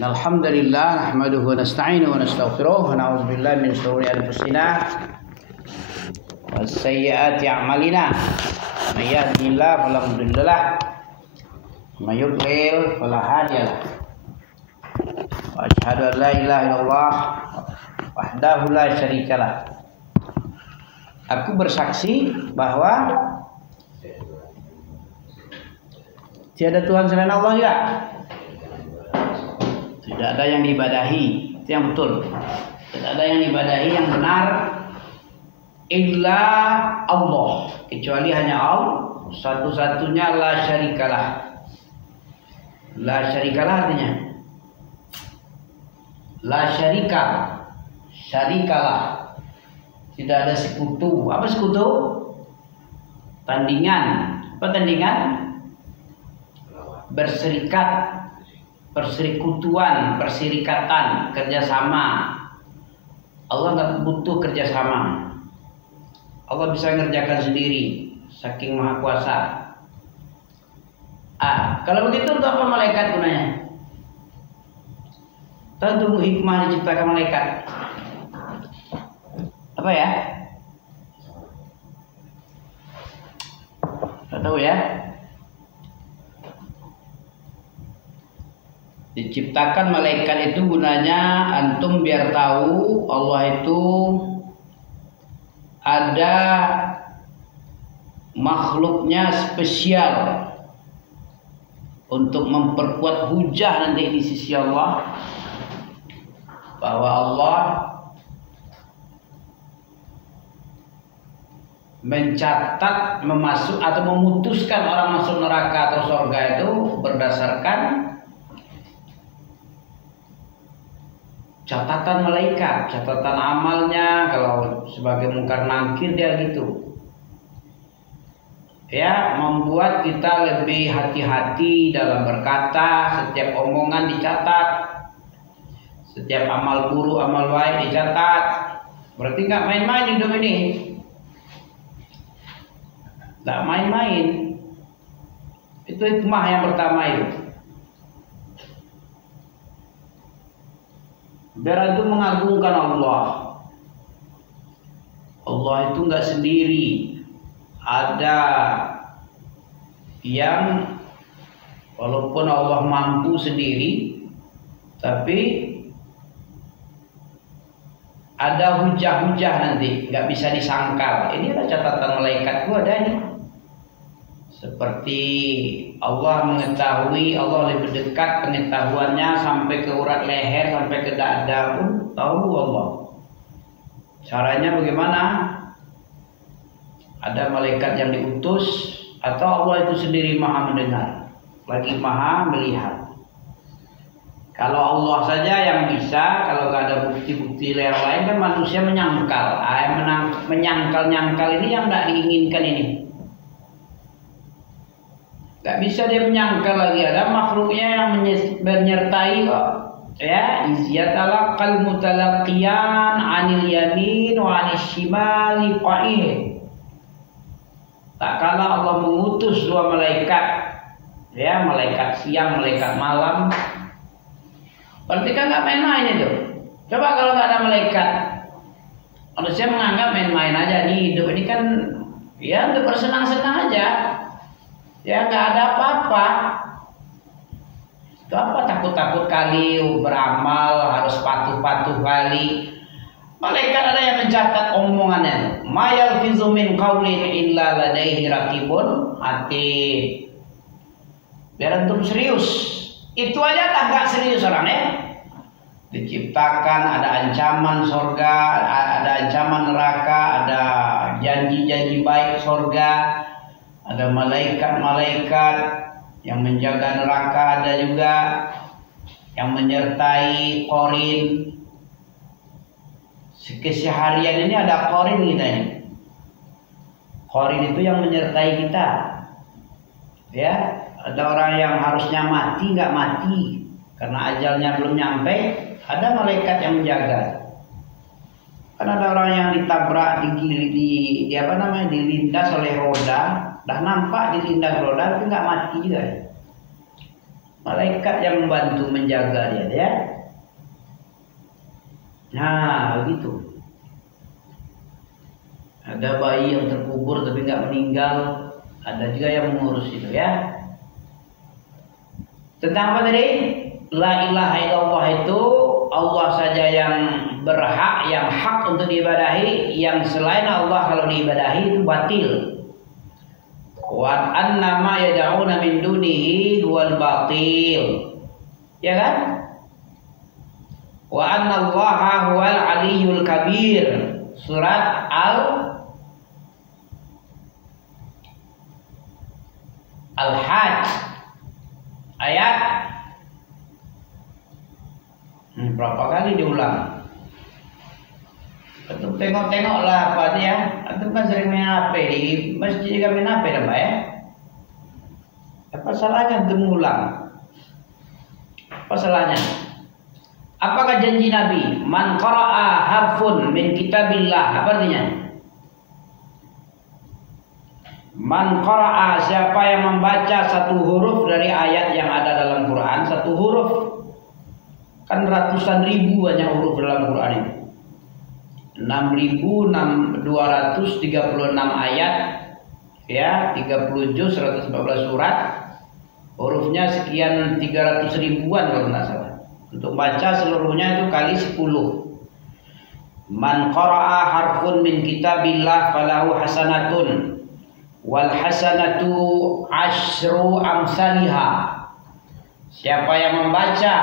Alhamdulillah nahmaduhu wa nasta'inuhu wa nastaghfiruh wa na'udzu billahi min shururi anfusina wa sayyiati a'malina. May yahdihillahu fala mudilla lahu wa may yudlil fala hadiya lahu. Wa asyhadu an la ilaha illallah wahdahu la syarika lah. Aku bersaksi bahwa tiada Tuhan selain Allah ya. Tidak ada yang diibadahi, itu yang betul. Tidak ada yang diibadahi yang benar illa Allah, kecuali hanya Allah satu-satunya, la syarikalah. La syarikalah artinya la syarika, syarikalah. Tidak ada sekutu. Apa sekutu? Tandingan. Apa tandingan? Berserikat, perserikutuan, perserikatan, kerjasama. Allah nggak butuh kerjasama. Allah bisa ngerjakan sendiri, saking maha kuasa. Kalau begitu untuk apa malaikat gunanya? Tentu hikmah diciptakan malaikat. Apa ya? Tidak tahu ya. Diciptakan malaikat itu gunanya antum biar tahu Allah itu ada makhluknya spesial untuk memperkuat hujah nanti di sisi Allah, bahwa Allah mencatat, memasuk atau memutuskan orang masuk neraka atau surga itu berdasarkan catatan malaikat, catatan amalnya. Kalau sebagai mungkar nangkir dia gitu ya, membuat kita lebih hati-hati dalam berkata. Setiap omongan dicatat, setiap amal buruk, amal baik dicatat. Berarti nggak main-main hidup ini, nggak main-main. Itu hikmah yang pertama itu. Biar itu mengagungkan Allah. Allah itu nggak sendiri. Ada yang walaupun Allah mampu sendiri, tapi ada hujah-hujah nanti, nggak bisa disangkal. Ini ada catatan malaikatku ada ini. Seperti Allah mengetahui, Allah lebih dekat pengetahuannya sampai ke urat leher, sampai ke dada pun tahu Allah. Caranya bagaimana? Ada malaikat yang diutus, atau Allah itu sendiri maha mendengar, lagi maha melihat. Kalau Allah saja yang bisa, kalau nggak ada bukti-bukti lain kan manusia menyangkal. Menyangkal-nyangkal ini yang tidak diinginkan ini. Gak bisa dia menyangkal lagi, ada makhluknya yang menyertai kok. Ya, izyatala mutalaqiyan 'anil yamin wa 'anil shimali qa'id. Tak kala Allah mengutus dua malaikat, ya, malaikat siang, malaikat malam. Berarti kan nggak main-main itu. Coba kalau nggak ada malaikat, manusia menganggap main-main aja nih hidup ini kan, ya untuk bersenang-senang aja. Ya nggak ada apa-apa. Itu apa takut-takut kali beramal, harus patuh-patuh kali. Malaikat ada yang mencatat omongannya. Ma yalfizu min qaulin illa ladaihi raqibun atid. Biar antum serius. Itu aja tak gak serius orang ya. Diciptakan ada ancaman surga, ada ancaman neraka, ada janji-janji baik surga. Ada malaikat-malaikat yang menjaga neraka, ada juga yang menyertai qorin. Keseharian ini ada qorin kita ini. Qorin itu yang menyertai kita. Ya, ada orang yang harusnya mati nggak mati karena ajalnya belum nyampe, ada malaikat yang menjaga. Kan ada orang yang ditabrak, dilindas oleh roda. Dah nampak ditindas roda tapi nggak mati juga. Malaikat yang membantu menjaga dia, ya. Nah, begitu. Ada bayi yang terkubur tapi nggak meninggal, ada juga yang mengurus itu, ya. Tentang apa tadi? La ilaha illallah itu Allah saja yang berhak, yang hak untuk diibadahi. Yang selain Allah kalau diibadahi itu batil. Wa anna ma yad'una min dunihi huwal batil. Ya kan? Wa anna Allaha huwal aliyyul kabir. Surat Al-Hajj ayat berapa kali diulang? Antum tengok-tengoklah apa dia. Antum kan sering main HP di masjid juga main HP dah, Pak, ya. Apa salahnya antum ulang? Apa salahnya? Apakah janji Nabi? Man qara'a harfun min kitabillah. Apa artinya? Man qara'a, siapa yang membaca satu huruf dari ayat yang ada dalam Quran, satu huruf. Kan ratusan ribu banyak huruf dalam Quran itu. 6.236 ayat, ya, 30 juz, 114 surat. Hurufnya sekian 300 ribuan kalau tidak salah. Untuk baca seluruhnya itu kali 10. Man qara'a harfun min kitabillah falahu hasanatun wal hasanatu asyru amsalha. Siapa yang membaca,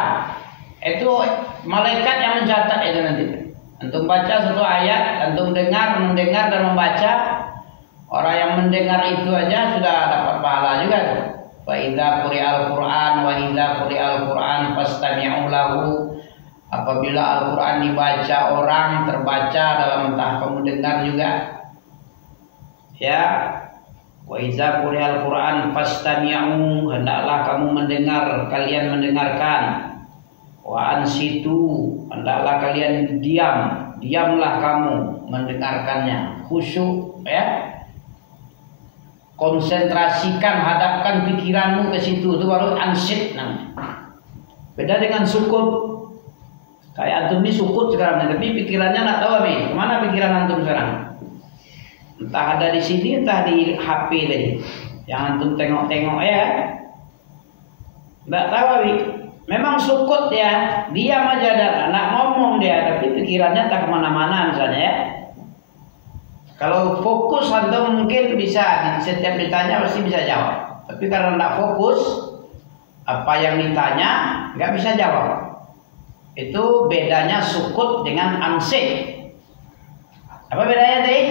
itu malaikat yang mencatat itu nanti. Antum baca satu ayat, antum mendengar dan membaca. Orang yang mendengar itu aja sudah dapat pahala juga. Wa idza quri'al Qur'an wa idza quri'al Qur'an fastami'u lahu. Apabila Al-Qur'an dibaca orang, terbaca dalam tahap kamu dengar juga. Ya. Wa idza quri'al Qur'an fastami'u, hendaklah kamu mendengar, kalian mendengarkan. Wa ansitu, hendaklah kalian diamlah kamu mendengarkannya. Khusyuk, ya. Konsentrasikan, hadapkan pikiranmu ke situ, itu baru ansit namanya. Beda dengan sukut. Kayak antum ini sukut sekarang, tapi pikirannya nggak tahu nih, kemana pikiran antum sekarang? Entah ada di sini, entah di HP tadi. Yang antum tengok-tengok, ya. Nggak tahu nih. Memang sukut ya, diam aja, nggak ngomong dia, tapi pikirannya tak kemana-mana misalnya, ya. Kalau fokus antum mungkin bisa, setiap ditanya pasti bisa jawab. Tapi karena nggak fokus, apa yang ditanya nggak bisa jawab. Itu bedanya sukut dengan ansik. Apa bedanya tadi?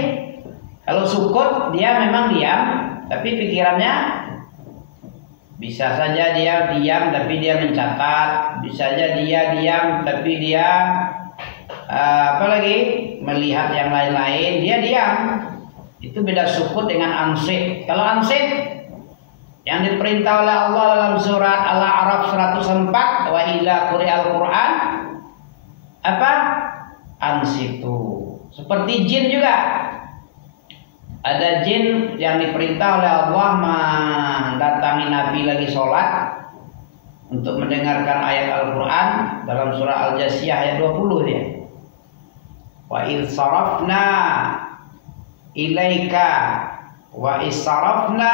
Kalau sukut dia memang diam, tapi pikirannya bisa saja dia diam tapi dia mencatat, bisa saja dia diam tapi dia melihat yang lain-lain, dia diam. Itu beda sukut dengan ansik. Kalau ansik yang diperintah oleh Allah dalam surat Al-A'raf 104, wa idza quri'al Qur'an apa? Ansitu. Seperti jin juga. Ada jin yang diperintah oleh Allah mendatangi Nabi lagi sholat untuk mendengarkan ayat Al-Quran dalam surah Al-Jasiyah ayat 20 dia. Wa idh sarafna ilaika wa isarafna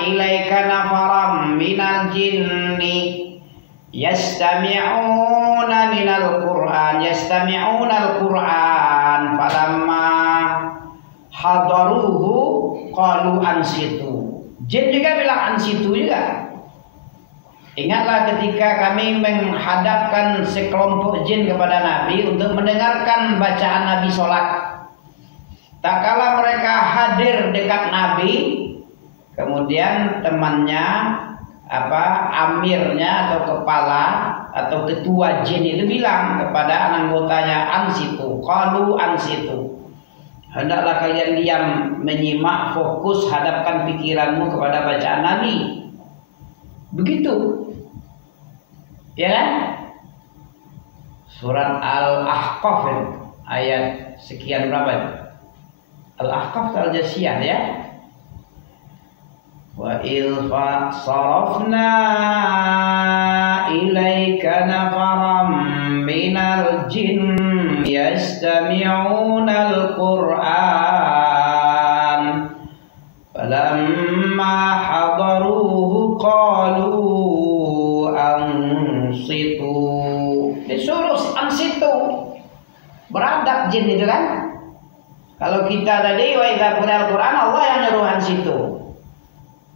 ilaika nafaram minal jinni yastami'una al-Qur'an falamma hadaruhu qalu ansitu. Jin juga bilang ansitu juga. Ingatlah ketika kami menghadapkan sekelompok jin kepada Nabi untuk mendengarkan bacaan Nabi sholat. Tak kala mereka hadir dekat Nabi, kemudian temannya, amirnya atau kepala atau ketua jin itu bilang kepada anggotanya, ansitu, qalu ansitu. Hendaklah kalian diam, menyimak, fokus, hadapkan pikiranmu kepada bacaan Nabi. Begitu. Ya kan? Surat Al-Ahqaf ayat sekian berapa? Al-Ahqaf Al-Jasiyah, ya. Wa idh sarafna ilaika nafaram minal jin yastami'una al-Qur'an falamma hadaruhu qalu ansitu. Disuruh ansitu, beradab jin itu kan. Kalau kita tadi wa idza quri'al Qur'an, Allah yang nyuruh ansitu.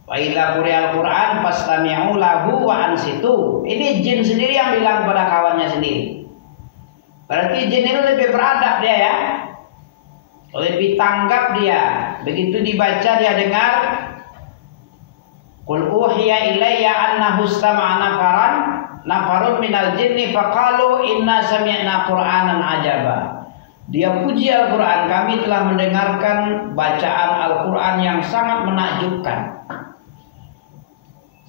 Wa idza quri'al Qur'an fastami'u lahu wa ansitu. Ini jin sendiri yang bilang kepada kawannya sendiri. Berarti jin itu lebih beradab dia ya. Lebih tanggap dia. Begitu dibaca dia dengar, qul uhiya ilayya annahu istama'a nafarun minal jinni faqalu inna sami'na qur'anan ajaba. Dia puji Al-Quran, kami telah mendengarkan bacaan Al-Quran yang sangat menakjubkan.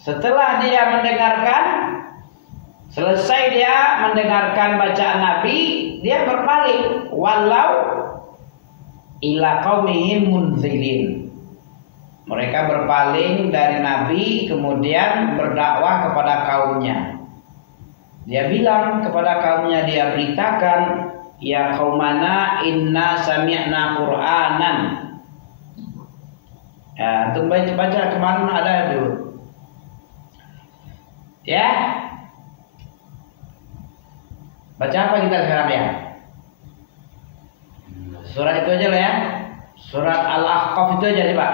Setelah dia mendengarkan, selesai dia mendengarkan bacaan Nabi, dia berpaling. Walau ila qaumihim munzirin. Mereka berpaling dari Nabi, kemudian berdakwah kepada kaumnya. Dia bilang kepada kaumnya, dia beritakan, ya qaumana inna sami'na Qur'anan. Ya, untuk baca kemarin ada dulu. Ya. Baca apa kita sekarang ya? Surat itu aja lah ya. Surat Al-Ahqaf itu aja coba.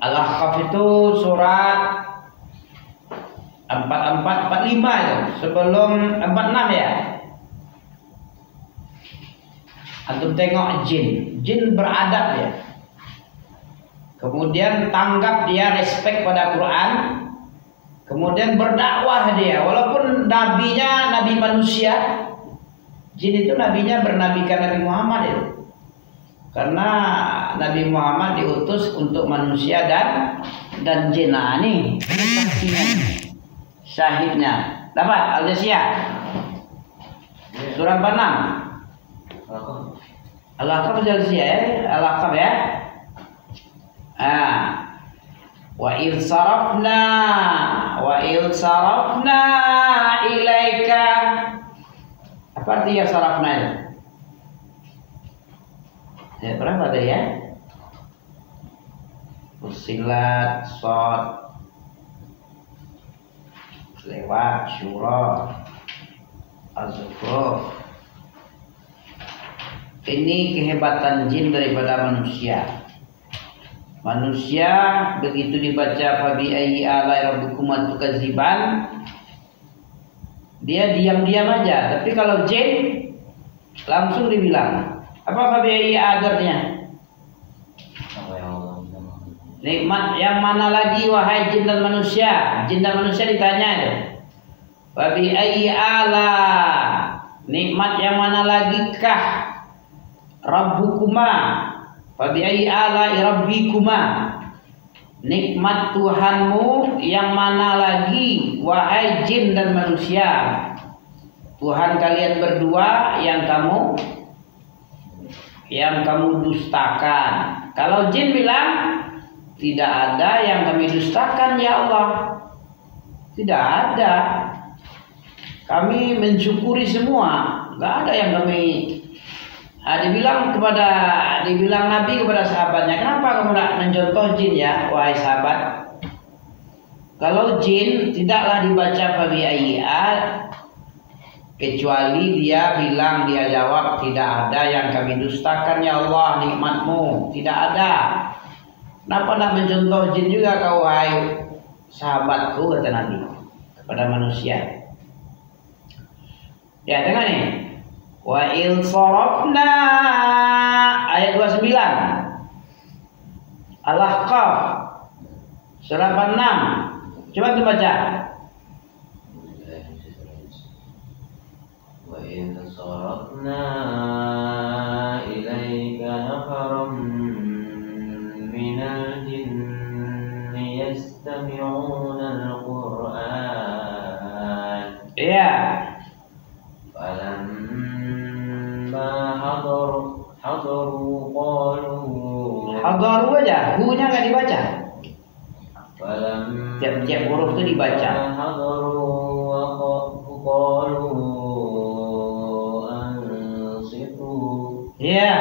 Al-Ahqaf itu surat 44 45 itu, sebelum 46 ya. Antum tengok jin beradab ya. Kemudian tanggap dia, respect pada Quran. Kemudian berdakwah dia, walaupun nabinya nabi manusia. Jin itu nabinya bernabikan Nabi Muhammad itu. Karena Nabi Muhammad diutus untuk manusia dan jin. Nah, ini syahidnya. Dapat Al-Jathiyah. Surah 46. Al-Ahqaf ya, Al-Ahqaf ya. Wa idh sarafna ilaika. Apa artinya sarafna itu? Ya, berapa tadi ya? Fussilat, Shad, lewat Syura, Az-Zukhruf. Ini kehebatan jin daripada manusia. Manusia begitu dibaca fabi ayyi ala'i rabbikuma tukadziban, dia diam-diam aja. Tapi kalau jin langsung dibilang, apa fabi ayyi adarnya? Nikmat yang mana lagi wahai jin dan manusia? Jin dan manusia ditanya itu. Fabi ayyi ala, nikmat yang mana lagi kah? Rabbukuma, fabi ayyi ala'i rabbikuma, nikmat Tuhanmu yang mana lagi wahai jin dan manusia? Tuhan kalian berdua yang kamu dustakan. Kalau jin bilang, tidak ada yang kami dustakan ya Allah. Tidak ada. Kami mensyukuri semua. Enggak ada yang kami. Dibilang Nabi kepada sahabatnya, kenapa kamu tidak mencontoh jin ya, wahai sahabat? Kalau jin tidaklah dibaca fabi ayyi kecuali dia bilang, dia jawab, tidak ada yang kami dustakan ya Allah nikmatmu, tidak ada. Kenapa tidak mencontoh jin juga kau wahai sahabatku, kata Nabi kepada manusia. Ya, dengar nih. Wa il sarafna ayat 29 Al-Ahqaf surah 46. Coba kita baca. Wa il sarafna ilaika nafaram minal jinni yastami'una al-Qur'an. Iya. Hadaru aja, hunya nggak dibaca. Tiap-tiap huruf itu dibaca. Ya.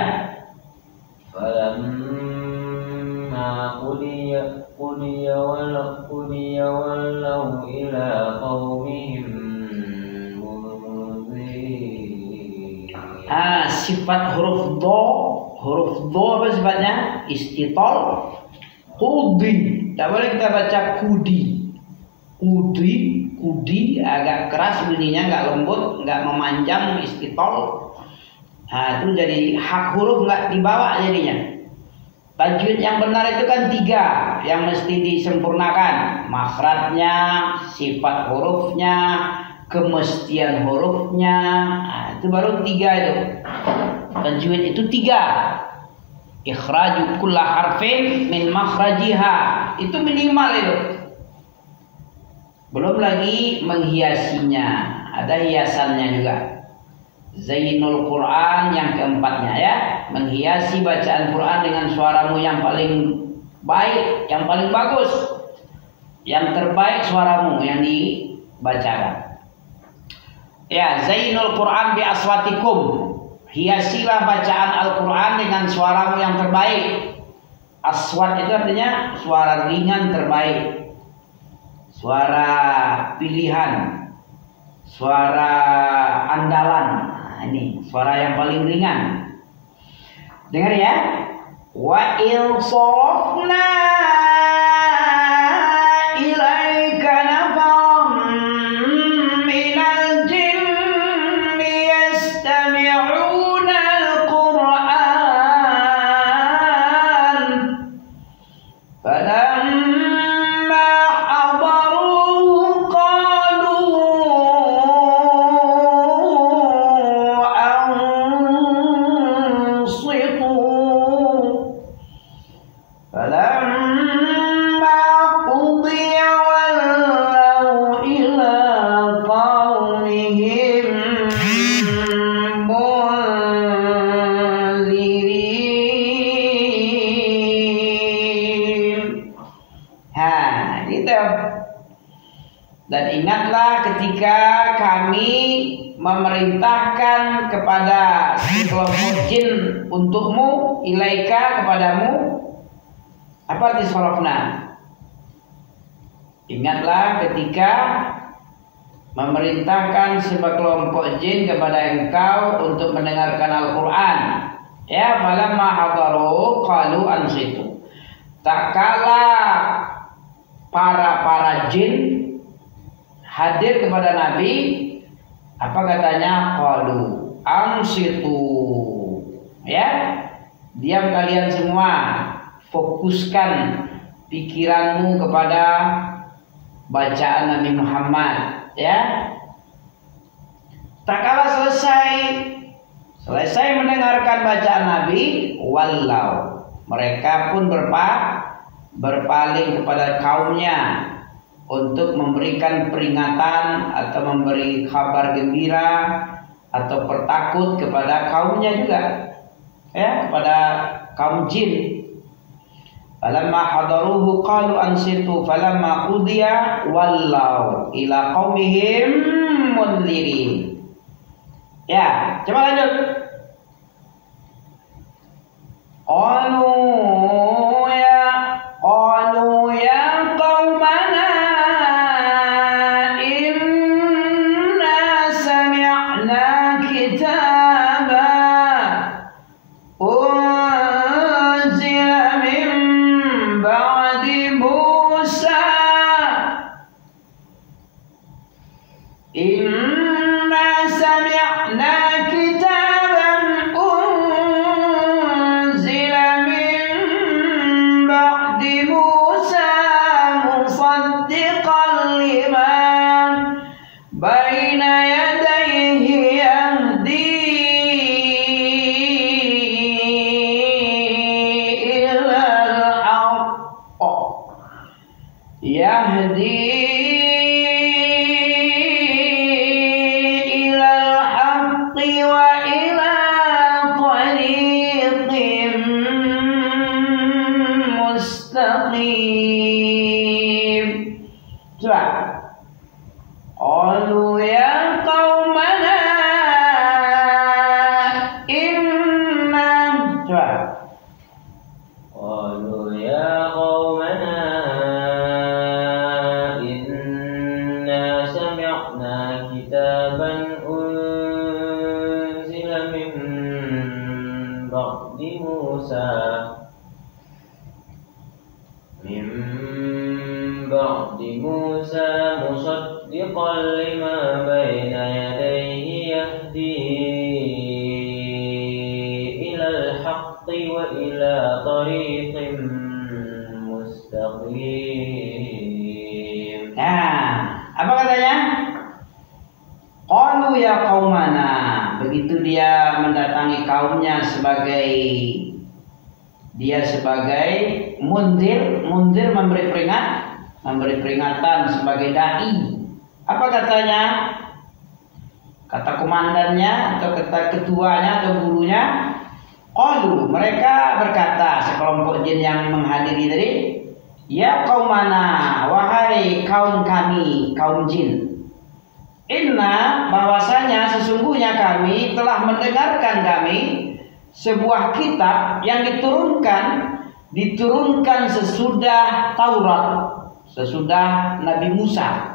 Sifat huruf do apa sifatnya? Istitol, kudi. Tidak boleh kita baca kudi, kudi agak keras bunyinya, nggak lembut, nggak memanjang istitol. Nah, itu jadi hak huruf nggak dibawa jadinya. Tajwid yang benar itu kan 3 yang mesti disempurnakan. Makhrajnya, sifat hurufnya, kemestian hurufnya. Nah, itu baru 3 itu. Tajwid itu 3. Ikhraju kulla harfin min makhrajiha. Itu minimal itu. Belum lagi menghiasinya. Ada hiasannya juga. Zainul Quran yang keempatnya ya. Menghiasi bacaan Quran dengan suaramu yang paling baik, yang paling bagus. Yang terbaik suaramu yang dibacakan. Ya, Zainul Quran bi aswatikum. Hiasilah bacaan Al-Quran dengan suaramu yang terbaik. Aswat itu artinya suara ringan terbaik, suara pilihan, suara andalan. Nah, ini suara yang paling ringan. Dengar ya. Wa ilsofna ilaika nafaram minal jinni yastami'una al-Qur'an falamma hadaruhu qalu ansitu falamma qudiya wallaw ila qaumihim munzirin. Nah, gitu. Dan ingatlah ketika kami memerintahkan kepada sekelompok jin untukmu, ilaika kepadamu. Apa arti sorofna? Ingatlah ketika memerintahkan sekelompok jin kepada engkau untuk mendengarkan Al-Quran. Ya, falamma hadaru qalu ansitu. Tak kala para jin hadir kepada Nabi, apa katanya? Qalu ansitu. Ya, diam kalian semua. Fokuskan pikiranmu kepada bacaan Nabi Muhammad, ya. Tak kala selesai mendengarkan bacaan Nabi, wallau, mereka pun berpaling kepada kaumnya untuk memberikan peringatan atau memberi kabar gembira atau pertakut kepada kaumnya juga, ya, kepada kaum jin. Falamma hadaruhu qalu ansitu falamma qudiya wallau ila qaumihim munzirin. Ya, coba lanjut. Qalu ya qaumana inna sami'na kitaba unzila min ba'di Musa inna sami'na kitaban unzila min ba'di Musa musaddiqan lima baina yadayhi yahdi ilal haqq wa ila tariqin mustaqim. بعد موسى مصدقا لما بين يديه يهدي إلى الحق وإلى طريق مستقيم. Nah, apa katanya? Qalu ya qaumana. Begitu dia mendatangi kaumnya sebagai munzir memberi peringatan sebagai dai. Apa katanya? Kata komandannya atau kata ketuanya atau gurunya, qalu, mereka berkata, sekelompok jin yang menghadiri tadi, ya qaumana, wahai kaum kami, kaum jin. Inna, bahwasanya sesungguhnya kami telah mendengarkan sebuah kitab yang diturunkan sesudah Taurat, sesudah Nabi Musa.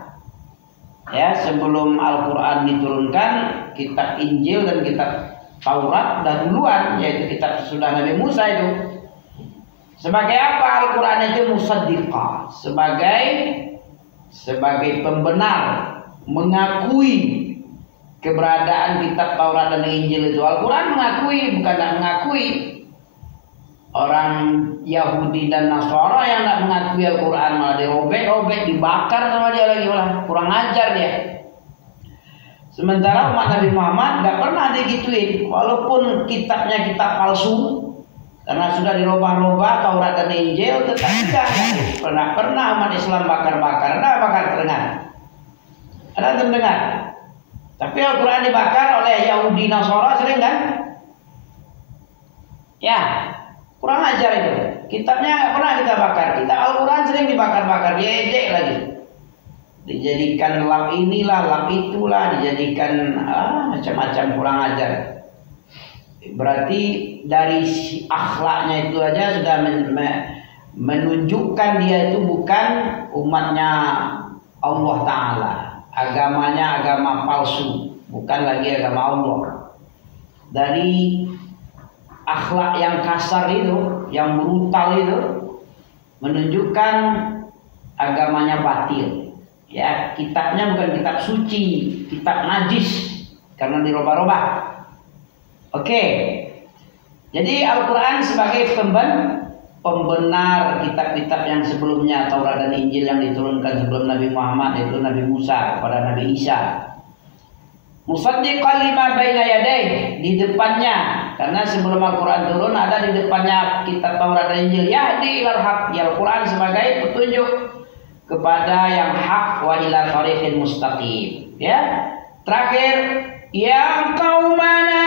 Ya, sebelum Al-Quran diturunkan, kitab Injil dan kitab Taurat dah duluan, yaitu kitab sesudah Nabi Musa itu. Sebagai apa Al-Quran itu? Musaddiqa, sebagai pembenar, mengakui keberadaan kitab Taurat dan Injil itu. Al-Quran mengakui, bukan tak mengakui. Orang Yahudi dan Nasara yang tak mengakui Al-Quran malah dirobek-robek, dibakar sama dia lagi, malah kurang ajar dia. Sementara umat Nabi Muhammad gak pernah digituin, walaupun kitabnya kitab palsu, karena sudah dirubah-rubah Taurat dan Injil, tetapi tidak pernah umat Islam bakar-bakar. Ada bakar terdengar? Ada terdengar? Tapi Al-Quran dibakar oleh Yahudi Nasara sering kan? Ya, kurang ajar itu. Kitabnya nggak pernah kita bakar. Kitab Al-Quran sering dibakar-bakar, diejek lagi. Dijadikan lap inilah, lap itulah, dijadikan macam-macam, kurang ajar. Berarti dari akhlaknya itu aja sudah menunjukkan dia itu bukan umatnya Allah Ta'ala. Agamanya agama palsu, bukan lagi agama Allah. Dari akhlak yang kasar itu, yang brutal itu, menunjukkan agamanya batil. Ya, kitabnya bukan kitab suci, kitab najis karena dirubah-rubah. Oke. Jadi Al-Quran sebagai pembenar kitab-kitab yang sebelumnya, Taurat dan Injil yang diturunkan sebelum Nabi Muhammad, yaitu Nabi Musa kepada Nabi Isa. Musaddiqan lima baina yadayhi, di depannya, karena sebelum Al-Quran turun ada di depannya kitab Taurat dan Injil. Yahdi ilal haq, Al-Quran sebagai petunjuk kepada yang hak, wa ila thariqin mustaqim. Ya. Terakhir, ya qaumana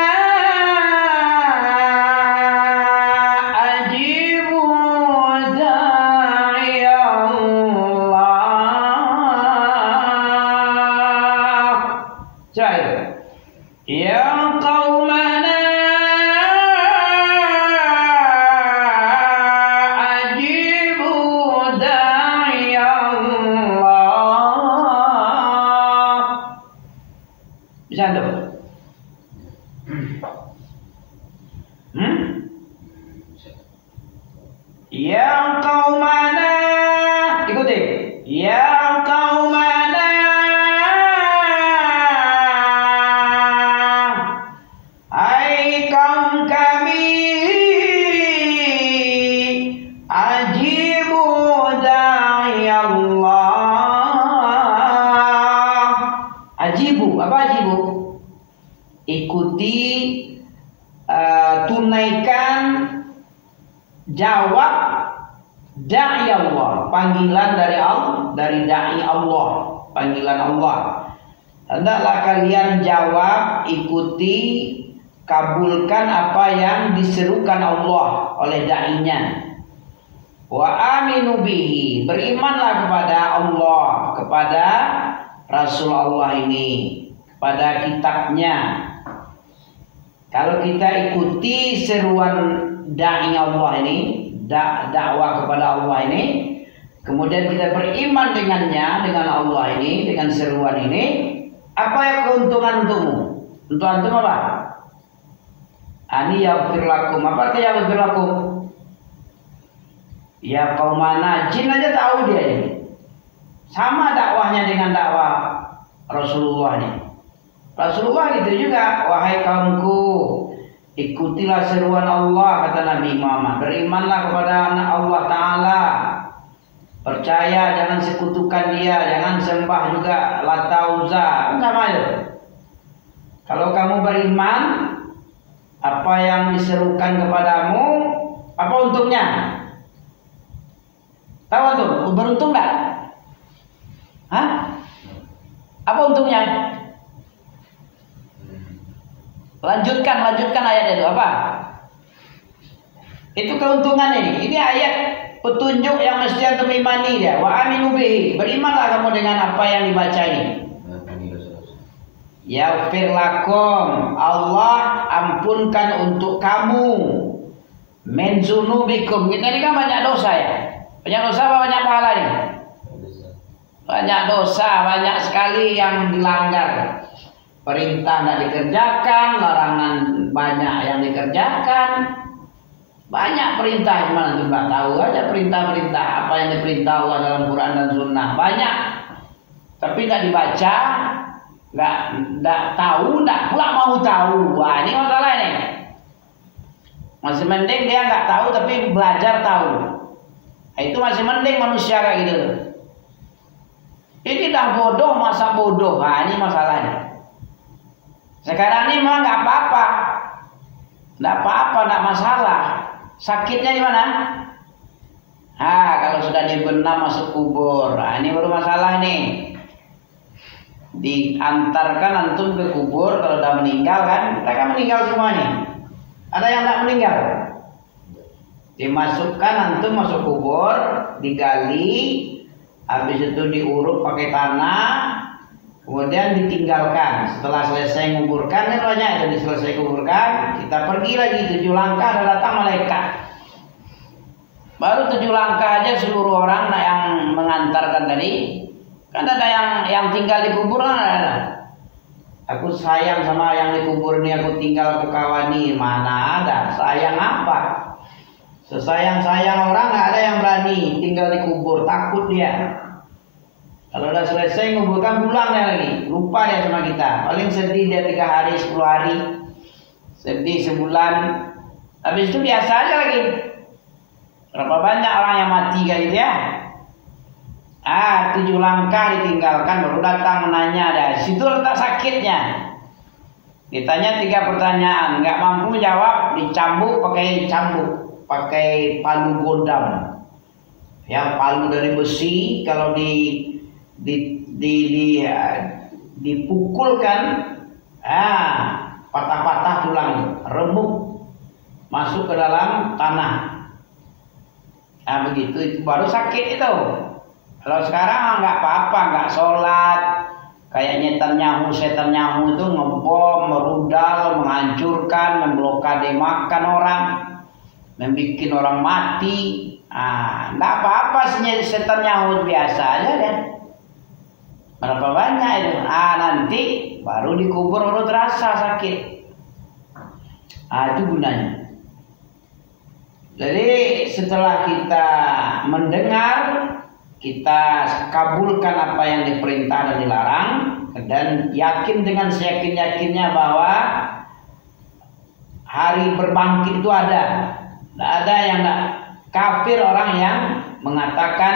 jawab da'i Allah, panggilan dari da'i Allah, panggilan Allah. Hendaklah kalian jawab, ikuti, kabulkan apa yang diserukan Allah oleh da'inya. Wa aminu bihi, berimanlah kepada Allah, kepada Rasul Allah ini, kepada kitabnya. Kalau kita ikuti seruan da'i Allah ini, dakwah kepada Allah ini, kemudian kita beriman dengannya, dengan Allah ini, dengan seruan ini, apa yang keuntungan untukmu? Untuk antum apa? Ani yaghfir lakum. Apa artinya yaghfir lakum? Ya qaumana, jin aja tahu dia ini. Sama dakwahnya dengan dakwah Rasulullah nih. Rasulullah gitu juga, wahai kaumku, ikutilah seruan Allah, kata Nabi Muhammad. Berimanlah kepada anak Allah Ta'ala. Percaya, jangan sekutukan dia, jangan sembah juga Lata Uzza. Sama itu. Kalau kamu beriman, apa yang diserukan kepadamu, apa untungnya? Tahu tuh, beruntung nggak? Hah? Apa untungnya? Lanjutkan ayat itu apa? Itu keuntungan ini. Ini ayat petunjuk yang mesti antum imani dia. Wa aminu bihi. Berimanlah kamu dengan apa yang dibaca ini. Yaghfir lakum. Allah ampunkan untuk kamu. Min dzunubikum. Kita ini kan banyak dosa ya. Banyak dosa apa banyak pahala nih? Banyak dosa, banyak sekali yang dilanggar. Perintah tidak dikerjakan, larangan banyak yang dikerjakan. Banyak perintah, gimana tuh nggak tahu aja perintah-perintah apa yang diperintah Allah dalam Quran dan Sunnah. Banyak, tapi nggak dibaca, nggak tahu, nggak pula mau tahu. Wah, ini masalah ini. Masih mending dia nggak tahu tapi belajar tahu. Nah, itu masih mending manusia kayak gitu. Ini dah bodoh masa bodoh. Nah, ini masalahnya. Sekarang ini memang nggak apa-apa, nggak masalah. Sakitnya di mana? Kalau sudah dibenam masuk kubur, ini baru masalah nih. Diantarkan antum ke kubur kalau udah meninggal kan, mereka meninggal semua nih. Ada yang tak meninggal? Dimasukkan antum masuk kubur, digali, habis itu diuruk pakai tanah. Kemudian ditinggalkan. Setelah selesai menguburkan, kan banyak jadi selesai kuburkan, kita pergi lagi 7 langkah dan datang malaikat. Baru 7 langkah aja seluruh orang yang mengantarkan tadi. Kan ada yang tinggal di kuburan ada. Aku sayang sama yang di kubur ini, aku tinggal aku kawani. Mana ada? Sayang apa? Sesayang-sayang orang nggak ada yang berani tinggal di kubur, takut dia. Kalau udah selesai nguburkan pulang dia lagi, lupa dia sama kita. Paling sedih dia 3 hari, 10 hari, sedih sebulan. Habis itu biasa aja lagi. Berapa banyak orang yang mati kayak gitu ya? 7 langkah ditinggalkan baru datang menanya ada. Situ letak sakitnya. Ditanya 3 pertanyaan, nggak mampu jawab, dicambuk pakai palu godam. Yang palu dari besi, kalau dipukulkan, patah-patah tulang, remuk masuk ke dalam tanah. Begitu itu baru sakit itu. Kalau sekarang nggak apa-apa, nggak sholat, kayak setan nyahu itu ngebom, merudal, menghancurkan, memblokade makan orang, membuat orang mati. Nggak apa-apa sih setan nyahu, biasa aja deh. Berapa banyak itu? Nanti baru dikubur baru terasa sakit. Itu gunanya. Jadi setelah kita mendengar, kita kabulkan apa yang diperintah dan dilarang, dan yakin dengan seyakin-yakinnya bahwa hari berbangkit itu ada. Tidak ada yang kafir orang yang mengatakan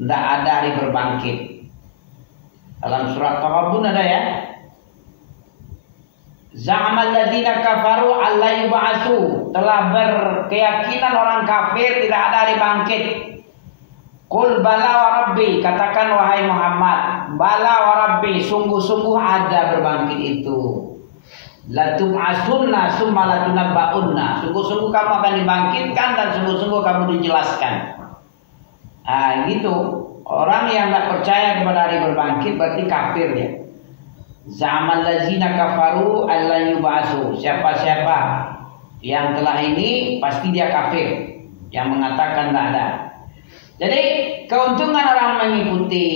tidak ada hari berbangkit. Dalam surat Taghabun ada ya. Za'amal ladzina kafaru alla yub'atsu. Telah berkeyakinan orang kafir tidak ada hari bangkit. Qul bala wa rabbi, katakan wahai Muhammad, bala wa rabbi, sungguh-sungguh ada berbangkit itu. La tub'atsunna tsumma la tunabba'unna. Sungguh-sungguh kamu akan dibangkitkan dan sungguh-sungguh kamu dijelaskan. Gitu. Orang yang tidak percaya kepada hari berbangkit berarti kafir dia. Za'amal ladzina kafaru alla yub'atsu. Siapa-siapa yang telah ini pasti dia kafir, yang mengatakan tidak ada. Jadi keuntungan orang mengikuti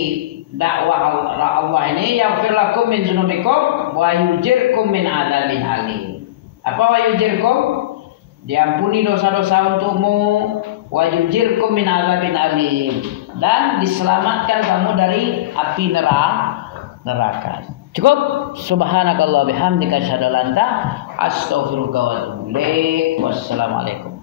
dakwah Allah ini, yaghfir lakum min dzunubikum wa yujirkum min adzabin alim. Apa wa yujirkum? Diampuni dosa-dosa untukmu, wa yujirkum min adzabin alim, dan diselamatkan kamu dari api neraka. Cukup. Subhanakallah bihamdika asyhadu an la ilaha illa anta astaghfiruka wa atubu ilaik. Wassalamualaikum.